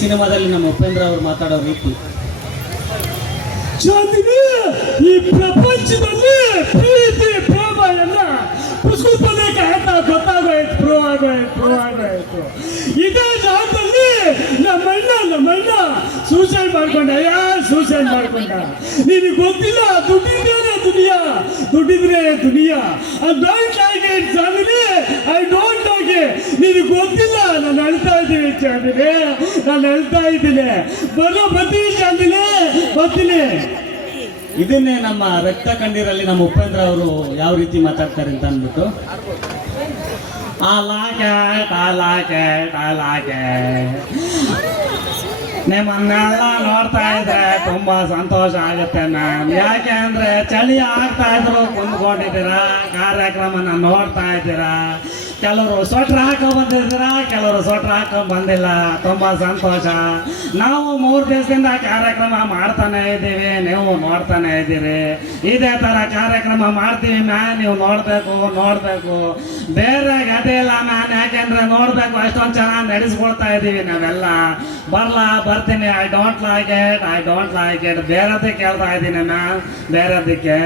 ಸಿನಿಮಾದಲ್ಲಿ ನಮ್ಮ ಉಪೇಂದ್ರ ಅವರು ಮಾತಾಡೋ ರೀತಿ. ಚಾಂದಿನಿ, ಈ ಪ್ರಪಂಚದಲ್ಲಿ ಪ್ರೀತಿ ಪ್ರೇಮ ಎಲ್ಲ ಪುಷ್ಪನೆ ಕಾಯ್ತಾ ಗೊತ್ತಾಗೋಯ್ತು, ಪ್ರೂವ್ ಆಗೋಯ್ತು. ಇದೇ ಜಾಗದಲ್ಲಿ ನಮ್ಮಣ್ಣ ಸೂಸೈಡ್ ಮಾಡ್ಕೊಂಡ. ನಿನಗೆ ಗೊತ್ತಿಲ್ಲ, ದುಡ್ಡಿದ್ರೆ ದುನಿಯಾ. I don't like it Chandini, I don't like it. ನಿನಗೆ ಗೊತ್ತಿಲ್ಲ, ನಾನು ಅಳ್ತಾ ಇದ್ದೀನಿ ಚಾಂದಿನಿ, ಬರ್ತೀನಿ ಚಾಂದಿನಿ, ಬರ್ತೀನಿ. ಇದನ್ನೇ ನಮ್ಮ ರಕ್ತ ಕಂಡೀರಲ್ಲಿ ನಮ್ಮ ಉಪೇಂದ್ರ ಅವರು ಯಾವ ರೀತಿ ಮಾತಾಡ್ತಾರೆ ಅಂತ ಅಂದ್ಬಿಟ್ಟು, ನಿಮ್ಮನ್ನೆಲ್ಲ ನೋಡ್ತಾ ಇದ್ರೆ ತುಂಬಾ ಸಂತೋಷ ಆಗುತ್ತೆ ಮ್ಯಾಮ್. ಯಾಕೆ ಅಂದ್ರೆ ಚಳಿ ಆಗ್ತಾ ಇದ್ರು ಕುಂದ್ಕೊಂಡಿದ್ದೀರಾ, ಕಾರ್ಯಕ್ರಮನ ನೋಡ್ತಾ ಇದ್ದೀರಾ. ಕೆಲವರು ಸ್ವೆಟ್ರ್ ಹಾಕೊಂಡ್ ಬಂದಿದ್ದೀರಾ, ಕೆಲವರು ಸ್ವೆಟ್ರ್ ಹಾಕೊಂಡ್ ಬಂದಿಲ್ಲ. ತುಂಬಾ ಸಂತೋಷ. ನಾವು 3 ದಿವಸದಿಂದ ಕಾರ್ಯಕ್ರಮ ಮಾಡ್ತಾನೆ ಇದ್ದೀವಿ, ನೀವು ನೋಡ್ತಾನೆ ಇದ್ದೀರಿ. ಇದೇ ತರ ಕಾರ್ಯಕ್ರಮ ಮಾಡ್ತೀವಿ ಮ್ಯಾನ್, ನೀವು ನೋಡ್ಬೇಕು. ಬೇರೆ ಗತಿ ಇಲ್ಲ ಮ್ಯಾನ್, ಯಾಕೆಂದ್ರೆ ನೋಡ್ಬೇಕು. ಅಷ್ಟೊಂದು ಚೆನ್ನಾಗಿ ನಡೆಸ್ಕೊಳ್ತಾ ಇದ್ದೀವಿ ನಾವೆಲ್ಲ. ಬರ್ತೀನಿ. I don't like it. ಬೇರೆದಕ್ಕೆ ಹೇಳ್ತಾ ಇದ್ದೀನಿ ಮ್ಯಾಮ್, ಬೇರೆದಕ್ಕೆ.